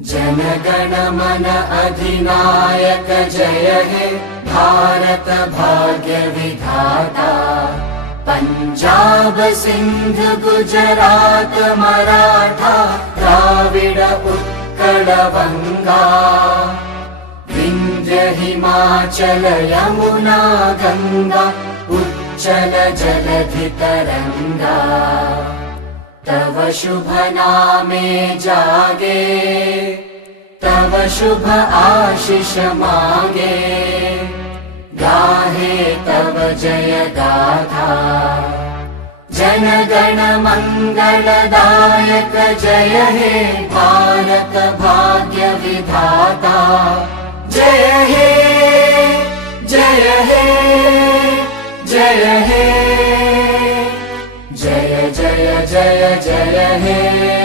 जनगण मन अधिनायक जय हे भारत भाग्य विधाता। पंजाब सिंध गुजरात मराठा द्राविड उत्कल बंगा। विंध्य हिमाचल यमुना गंगा उच्चल जलधि तरंगा। तव शुभ नामे जागे तव शुभ आशीष मागे। गाहे तव जय गाथा जनगण मंगलदायक जय हे भारत भाग्य विधाता। जय हे जय हे जय हे जय जय जय जय हे।